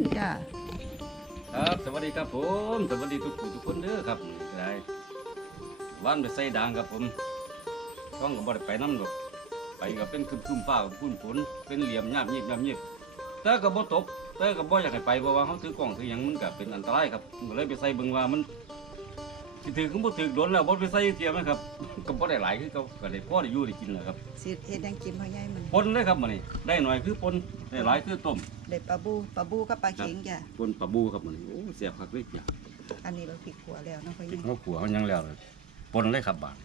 นจ้าครับ สวัสดีครับผม สวัสดีทุกผู้ทุกคนเด้อครับได้วันไปใส่ด่างครับผมต้องกับ่ได้ไปน้ำหรอกไปกับเป็นคืมคืมๆฟ้ากับพุ่นฝนเป็นเหลี่ยมยาบยิบยาบยิบแต่กับบ่ตกแต่กับบ่อยากให้ไปเพราะว่าเขาถือกล่องถืออยังมันกับเป็นอันตรายครับเลยไปใส่เบิ่งว่ามัน สิถือคือบ่ถือโดนแล้วบ่ไปใส่เทียมนะครับก็บ่ได้หลายคือเขาก็ได้พอได้อยู่ได้กินแหละครับสิเฮ็ดหยังกินพ่อใหญ่มันปนเลยครับมื้อนี้ได้หน่อยคือปนได้หลายคือต้มได้ปลาบูปลาบูกับปลาเข็งจ้ะปนปลาบูครับมื้อนี้โอ้เสียบคักเลยจ้ะอันนี้เราพริกขัวแล้วเนาะพ่อใหญ่เขาขัวเขายังแล้วเลยปนเลยครับบาท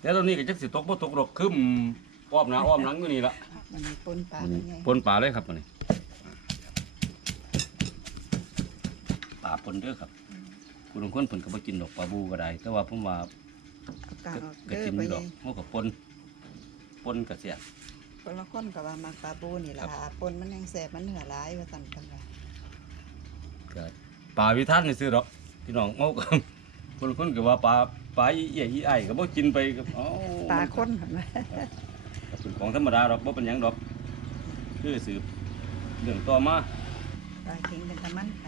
แต่ตอนนี้ก็จักสิตกบ่ตกดอกคึมอ้อมหน้าอ้อมหลังอยู่นี่ละมันนี้ปนปลามื้อพ่นี้อใหญ่ปนปลาเลยครับมื้อนี้ปลาปนเด้อครับ คุณบางคนเพิ่นก็บ่กินดอกปลาบูก็ได้ แต่ว่าผมว่าเอากาก็ออกก็เด้อกินอพ่อยู่ใหดอญ่กเฮาก็ปนปนก็เสียคนละคนก็ว่ามักปลาบูนี่ล่ะปนมันยังแสบมันเนื้อหลายว่าซั่นเพิ่นว่าก็ปลาวิทันนี่ซื้อดอกพี่น้องเฮาก็ คนคนก็ว่าปลาปลาอีเอี่ยอีไอก็บ่กินไปก็เอ้าปลาคนเห็นไหมก็เป็นของธรรมดาดอกบ่เป็นหยังดอก คือสืบเรื่องต่อมาปลาเข็งเป็นตะมันค่ะ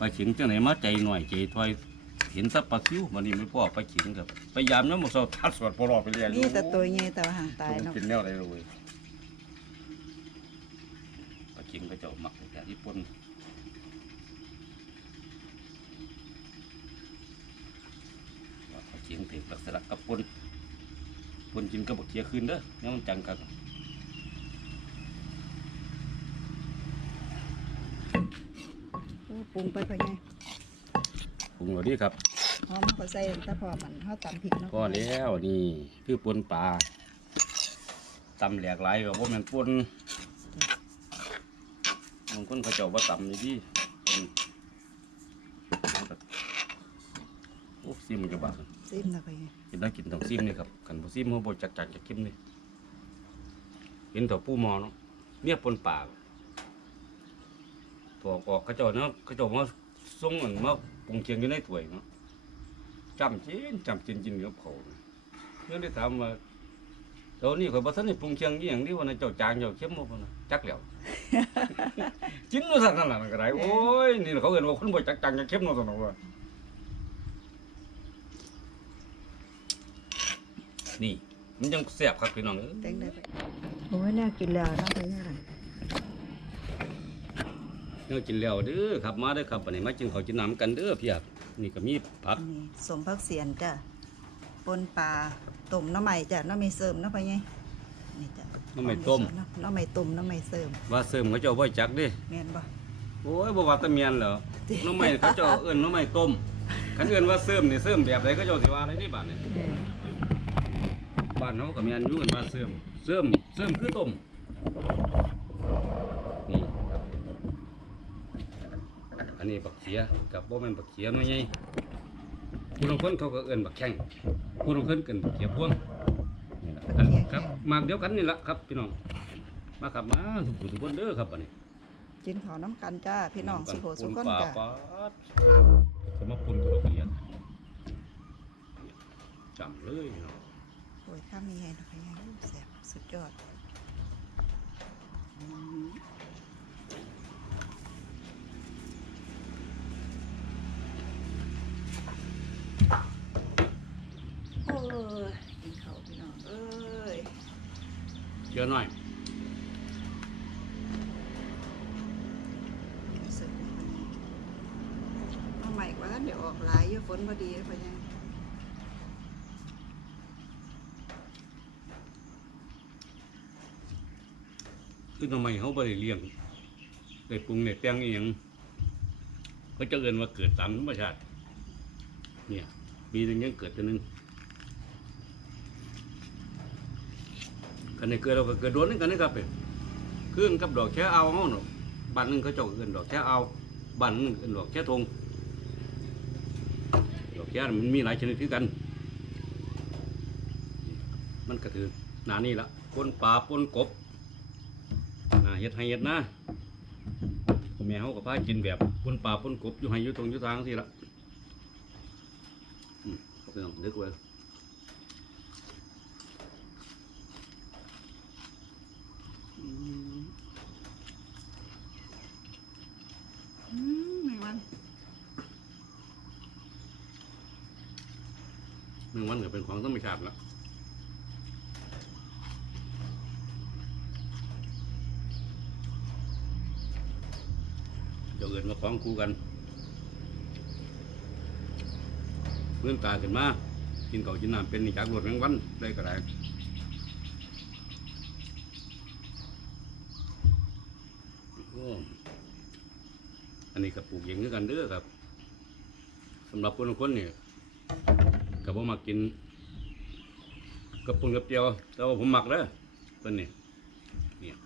ปลาเข็งจังไหนมาใจหน่อยใจถอยเห็นสับปลาซิววันนี้ไม่พอปลาเข็งครับพยายามน้ำมันเศร้าทัดสวดปลอดไปเรื่อยนี่แต่ตัวใหญ่แต่ว่าห่างตายเนาะกินแนวอะไรเลยปลาเข็งก็จะเอาหมักจากญี่ปุ่นว่าปลาเข็งถือลักษณะกับปุ่นปุ่นกินก็บอกเคียขึ้นเด้อเนี่ยมันจังกัน โอ้ ปรุงไปพ่อใหญ่ปรุงเอาดีครับหอมก็ใส่ถ้าพอมันเฮาตำพริกเนาะก็แล้วนี่คือปนปลาตำแหลกหลายก็บ่แม่นปนบางคนเขาเจ้าว่าตำนี่ดิปนโอ้ซิมมันจะบาดซิมนะพ่อใหญ่กินได้กินต้องซิมนี่ครับกันบ่ซิมเฮาบ่จักจักจักเข้มนี่เห็นตัวปูหมอเนาะเมียปนปลา ถั่วออกเขาเจ้าเนาะเขาเจ้ามาส่งอันมาปรุงเคียงอยู่ในถ้วยเนาะจำจินจำจินกินกับเขาวเรื่องได้ถามว่าเดี๋ยวนี้ข่อยบ่ทันได้ปรุงเคียงอีหยังนี่ว่านะเจ้าจางเจ้าเข้มบ่พุ่นน่ะจักแล้วกินว่าซั่นนั่นล่ะมันก็ได้โอ้ยนี่เขาเอิ้นว่าคนบ่จักจางจักเข้มเนาะซั่นเนาะว่านี่ มันยังแซ่บคักพี่น้องเอ้ยแตงได้ไปโอ้ยน่ากินแล้วเนาะพ่อใหญ่ เนื้อกินแล้วเด้อครับมาเด้อครับวันนี้มากินข้าวกินน้ำกันเด้อพี่ครับนี่ก็มีผักนี่สมพักเสียนจ้ะปนปลาต้มหน้ำใหม่จ้ะหน้ำใหม่เสริมเนาะพ่อใหญ่นี่จ้ะน้ำไม่ต้มเนาะหน้ำใหม่ต้มหน้ำใหม่เสริมว่าเสริมเขาเจ้าบ่จักเด้แม่นบ่โอ้ยบ่ว่าแตะเมียนเหรอน้ำไม่เขาเจ้าเอิ้นน้ำไม่ต้มคันเอิ้นว่าเสริมนี่เสริมแบบใดเขาเจ้าสิว่าอะไรนี่บ้านนี่บ้านเฮาก็แม่นอยู่กันว่าเสริมเสริมเสริมคือต้มนี่ครับ อันนี้บักเขียกับบ่แม่นบักเขียหน่อยใหญ่ผู้ลางคนเขาก็เอิ้นบักแข้งผู้ลางคนเอิ้นบักเขียพวงนี่ล่ะอันครับมากเดียวกันนี่ล่ะครับพี่น้อง มาครับมาทุกผู้ทุกคนเด้อครับบัดนี้กินข้าวน้ำกันจ้าพี่น้องสุโขสุขคนป่าจ้ะปาดสมปุ่นตัวเกียนจำเลยเนาะโอ้ยถ้ามีให้นะพ่อใหญ่แซ่บสุดยอดโอ้ยกินข้าวพี่น้องเอ้ย เยอะหน่อยเสิร์ฟมาใหม่กว่านั้นเดี๋ยวออกหลายอยู่ฝนพอดีเลยพ่อใหญ่คือทำไมเขาบริเลี้ยงได้ปรุงได้แป้งอีหยังเขาจะเอินว่าเกิดตามธรรมชาติเนี่ย มีตัวยังเกิดตัวหนึง กันในเกิดเราก็เกิดโดนนึงกันนะครับเป็นเครื่องกับดอกแค่เอาเขาเนาะบ้นนึงเขาเจ้าเอินดอกแค่เอาบ้นนึงเอินดอกแค่ทงดอกแค่มันมีหลายชนิดคือกัน มันก็คือหนานี่ละปนปลาปนกบน่าเฮ็ดให้เฮ็ดนะพ่อแม่เขาก็พากินแบบปนปลาปนกบอยู่ให้อยู่ตรงอยู่ทางสิละเขาไปลองนึกไว้อืม แมันก็เป็นของธรรมชาติละเดี๋ยวเอื่นมาของคู่กันเมื่อนตาขึ้นมา กินเก่ากินน้ำเป็นนี่จากรวดแมงวันได้ก็ได้อันนี้กับปลูกเองด้วยกันเด้อครับสำหรับคนคนนี่ กับผมมากินกับปุนกับเจียว แต่ว่าผมหมักแล้วเป็นนี่เนี่ย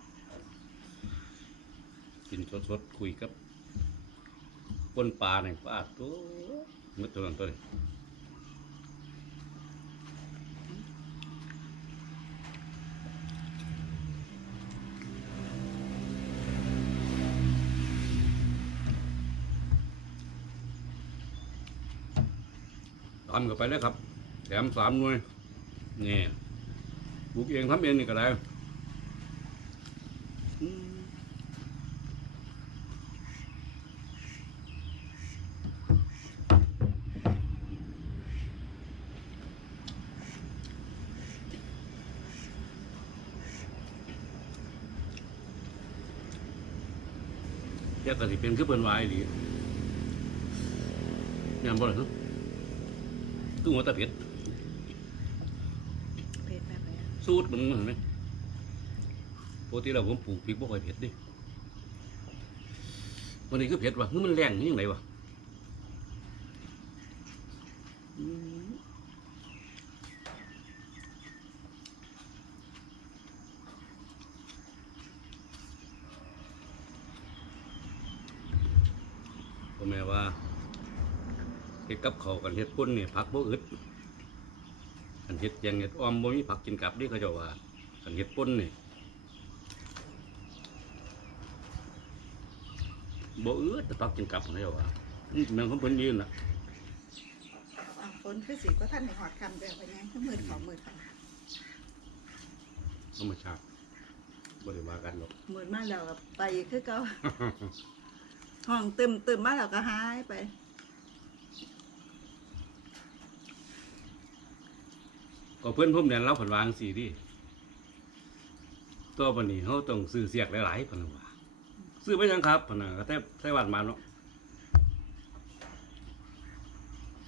กินสดๆคุยกับปนปลาเนี่ยปลาตัวมืดตัวนั้นตัวนี้ ทำกันไปเลยครับ แถมสามหน่วย นี่ปลูกเองทำเองนี่ก็ได้แยกกันสิเป็นคือเป็นวายหรือเนี่ยบ่เลยเนาะ ตู้หัวตะเผ็ดเพชรแบบไหนอะสูตรมันเหมือนไหมปกติเราผมปลูกพริกบ่ค่อยเผ็ดดิวันนี้คือเผ็ดวะนี่มันแรงนี่ยังไงวะอืมพ่อแม่ว่า เฮ็ดกับเขาวกันเฮ็ดปุ้นเนี่ยผักบ่อึดอันเห็ดแยงเห็ดออมบ่มีผักกินกลับนี่เขาเจะว่าอันเห็ดป่นนี่บ่เอื้อแต่ผักกินกลับเขาเจ้าว่านี่แมงของเพิ่นยืนน่ะอ้าวฝนคือสีก็ท่านในหอดคำเดียวไปยังคือมืดของมืดของธรรมชาติบ่ได้ว่ากันหรอกมืดมาแล้วก็ไปคือเก่าห้องตึมตึมมาแล้วก็หายไป ก็เพิ่อนพุ่มแดนเราเพิ่นวางสีดิตัวปนนี้เฮาต้องซื้อเสียกหลายๆพิ่นว่าซื้อไปยังครับพนน่ะก็แต่ไต้วันมาเนาะ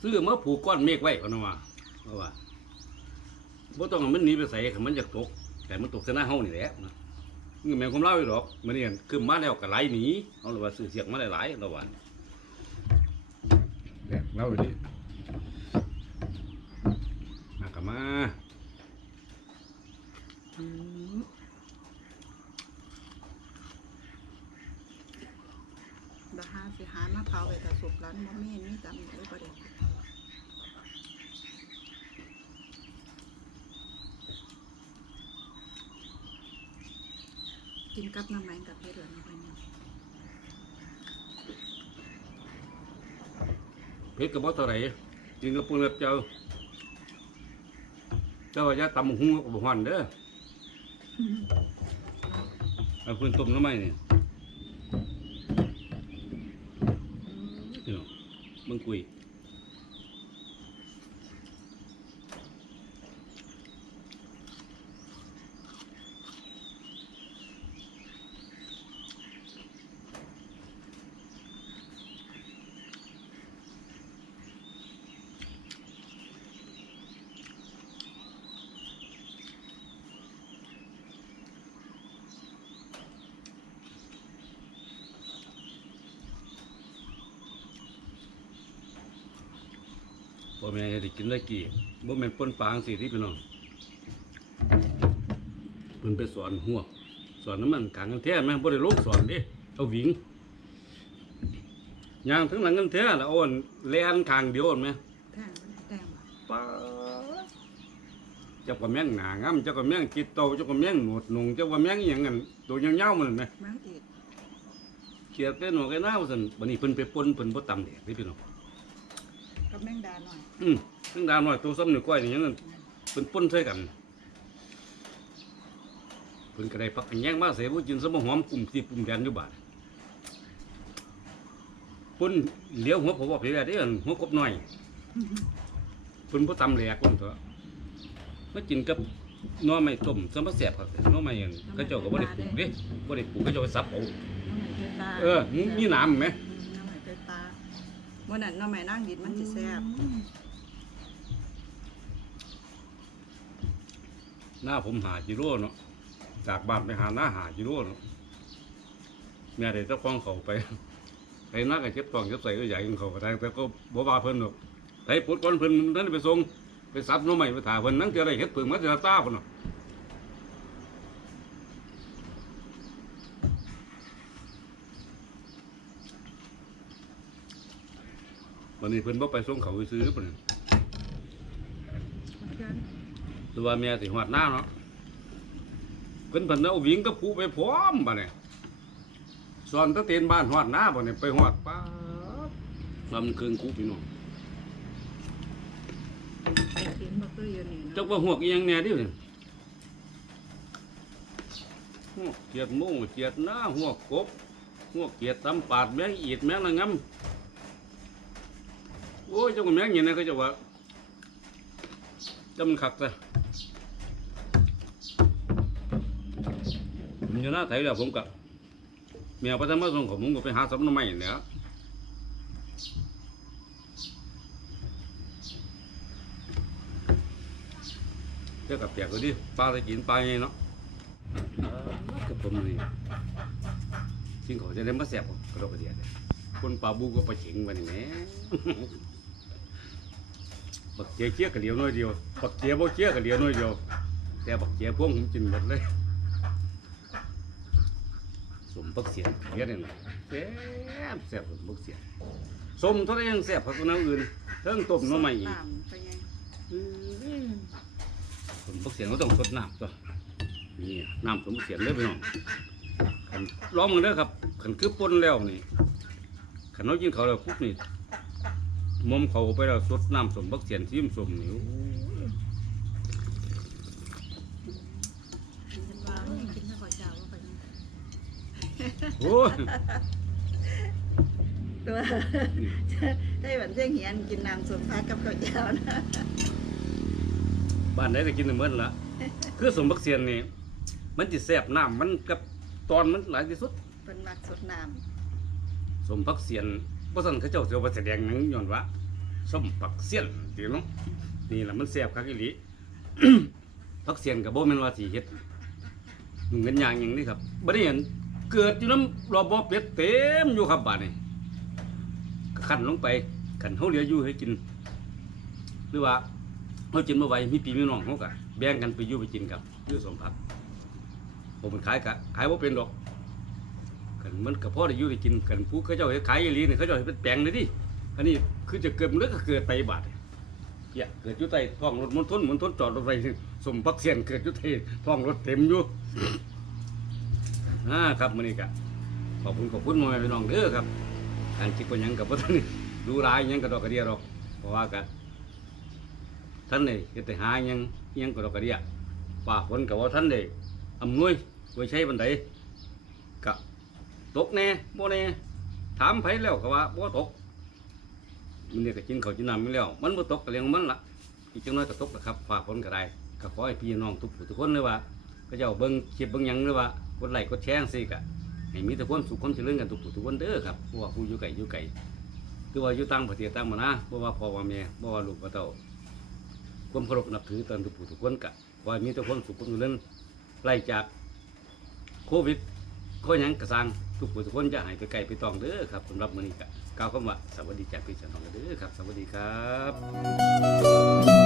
ซื้อเมาผูกก้อนเมฆไว้เพิ่นว่าเพราะว่าบ่ต้องมันหนีไปใส่คันมันอยากตก แต่มันตกใส่หน้าเฮานี่แหละนะนี่แม่นคมเล่าอยู่ดอกมื้อนี้คือมาแล้วก็ไหลหนีเอาเลยว่าซื้อเสียกมาหลายๆระหว่างแหละเล่าอยู่ดิมากะมา บาหา สิหามาเผาไปแต่สุกร้านบ่มีนี่จำอยู่ประเด็นกินกับน้ำแมงกับเพชรเหรอน้องไปเนี่ยเพชรกระบอกเท่าไหร่กินกระปุกแบบเจ้าเจ้าว่าจะตำหุ้งกับบ่ฮ้อนเด้อเอาเพิ่นต้มน้ำไหมนี่พี่น้อง มึ บ่แม่นให้ได้กินได้กี่บ่แม่นปนปางสิที่พี่น้องเพิ่นไปสอนหัวสอนน้ำมันกลางกันแท้แม่บ่ได้ลงสอนเด้เอาหวิงย่างทั้งหลังกันแท้แล้วเอาอันแล่นข้างเดียวนั่นแม่แทงมันแทงว่ะป้าดเจ้าก็แม่งหนางามเจ้าก็แม่งกิดโตเจ้าก็แม่งหนวดหนงเจ้าก็แม่งอหย่างนั้นตัวยาวๆมันแม่มังอีกเขียดแต่หนวกไอ้หน้าว่าซั่นบัดนี้เพิ่นไปปนเพิ่นบ่ตำแดดเด้พี่น้อง กับแมงดาหน่อยอืมซึ่งดาวน้อยตัวซ้ำหนึ่งก้อยนี่ยังนั้นเป็นปนใส่กันเพิ่นก็ได้พักกันแย่งมาเสียผู้จินสมหอมกลุ่มที่ปุ่มแดนอยู่บาดปนเหลียวหัวผมบอกเพียเด้อหัวกบหน่อยเพิ่นบ่ตำแหลกเพิ่นเถอะมากินกับหน้อไม้ต้มซะมาแซ่บครับหน้อไม้อันเขาเจ้าก็บ่ได้ปลูกเด้บ่ได้ปลูกเขาเจ้าไปสับเอาน้ำใหม่เป็นปลาเออมีมีน้ำไหมน้ำใหม่เป็นปลา วันนั้นน้ำใหม่นั่งดินมันจะแซ่บหน้าผมหาจิโร่เนาะจากบ้านไปหาหน้าหาจิโร่เนาะแม่ได้เจ้าของเขาไปไปนักก็เจ็บท้องเจ็บใส่ก็ใหญ่ของเขาก็ได้แต่ก็บ่ว่าเพิ่นหรอกไปปุดก่อนเพิ่นนั่นไปส่งไปซับหน้อใหม่ไปถ่าเพิ่นนั่งเจอได้เฮ็ดเพิ่งมาเจอตาเพิ่นเนาะ วันนี้เพิ่นบ่ไปส่งเขาไปซื้อเพิ่นตัวว่าแม่สิหอดหน้าเนาะเพิ่นเพิ่นเอาวิ่งกับผู้ไปพร้อมบ่เนี่ยสอนตะเตียนบ้านหอดหน้าบ่เนี่ยไปหอดป้าบลำเครื่องคูพี่น้องกินมาคืออยู่นี่จักเนาะว่าหวกอีหยังแหน่ดิเนี่ยหวกเกียดหมูเกียดหน้าหวกกบหวกเกียดตำปาดแมงอีดแมงละงำ โอ้ยเจ้าก็แม่งอย่างนี้ก็จะว่าจำคักซะผมอยู่หน้าไถแล้วผมกับเมียพระธรรมส่งของผมก็ไปหาสับหน้ำไม้เนี่ยเจ้ากับเปียกก็ดิปลาตะกินปลาไงเนาะกับผมนี่สิ่งเขาจะได้มาแสบกระโดดกระเดียดเลย คนปลาบูก็ไปเฉิงวันนี้แหมบักเจียเกี้ยกเหลียวน้อยเดียวบักเจียบ่เกี้ยกเหลียวน้อยเดียว แต่บักเจียพวกผมกินหมดเลยสมบักเสียนเกี้ยนี่นะแซ่บแซ่บสมบักเสียนสมเท่าไรยังแซ่บกว่าน้ำอื่นเทิงต้มน้ำใหม่อีกน้ำไปไงสมบักเสียนก็ต้องสดน้ำตัวนี่น้ำสมบักเสียนเลยพี่น้องขันล้องมกันเด้อครับขันคือป่นแล้วนี่ ขันน้อยกินเขาแล้วปุ๊บนี่มอมเขาไปแล้วสดน้ำสมบักเสียนซิมสมนี่โอ้ยตัวไม่กินข้าวเจ้าว่าไปไงโอ้ยตัวให้แบบเที่ยงเหียนกินน้ำสมพักกับข้าวเจ้านะบ้านไหนก็กินเหมือนละคือสมบักเสียนนี่มันจิแสบน้ำมันกับตอนมันหลายที่สุดเป็นมักสดน้ำ สมพักเสียนเพราะสันเขาเจ้าเสียวไปแสดงหนังย้อนว่าสมพักเสียนตีเนาะนี่แหละมันแสบคักอีหลีพักเสียนกับโบแมนว่าสีเฮ็ดเงินยางอย่างนี้ครับบัดนี้เห็นเกิดอยู่น้ำรอบบ่อเป็ดเต็มอยู่ครับบ้านนี้ก็ขันลงไปขันเฮาเหลืออยู่ให้กิน หรือว่าเฮากินบ่ไหวมีพี่มีน้องเฮาก็แบ่งกันไปอยู่ไปกินกับยู่สมพักผมมันขายกะขายบ่เป็นดอก กันมันก็พอได้อยู่ได้กินกันผู้เขาเจ้าเฮ็ดขายอีหลีนี่ยเขาเจ้าเฮ็ดเป็นแปลงเลยดิอันนี้คือจะเกิดมันก็เกิดไปบาดเพียเกิดอยู่ใต้ท้องรถมนทนมนทนจอดรถไว้สมพักเสียนเกิดอยู่ใต้ท้องรถเต็มอยู่อ่าครับมื้อนี้ก็ขอบคุณขอบคุณหมาพี่น้องเด้อครับทางจิกก็หยังกับบ่ทันได้ดูร้ายหยังกระดอกกระเดียหรอกเพราะว่าก็ท่านนี่เฮ็ดแต่หายังยังกระดอกกระเดียป่าฝนก็บ่ทันได้อำนวยไว้ใช้บันไดก็ ตกแน่บ่แน่ถามไผแล้วก็ว่าบ่ตกมันเนี่ยก็กินข้าวกินน้ำไม่แล้ว มันบ่ตกก็เรื่องของมันละอีกจังน้อยก็ตกนะครับฝากผลก็ได้ก็ขอให้พี่น้องทุกผู้ทุกคนเลยว่าก็เจ้าเบิ่งคลิปเบิ่งหยังหรือว่ากดไลค์กดแชร์จังซี่ก็ให้มีแต่ความสุขความเจริญกันทุกผู้ทุกคนเด้อครับเพราะว่าผู้อยู่ไกลอยู่ไกลคือว่าอยู่ต่างประเทศต่างมานะบ่ว่าพ่อว่าแม่บ่ว่าลูกว่าเต้าความเคารพนับถือตามทุกผู้ทุกคนก็ขอให้มีแต่ความสุขความเจริญไล่จากโควิดก็ยังกระซัง ทุกผู้ทุกคนจะหายไปไกลไปตองเด้อครับสำหรับมื้อนี้ก็กล่าวคำว่าสวัสดีจากพี่น้องเด้อครับ สวัสดีครับ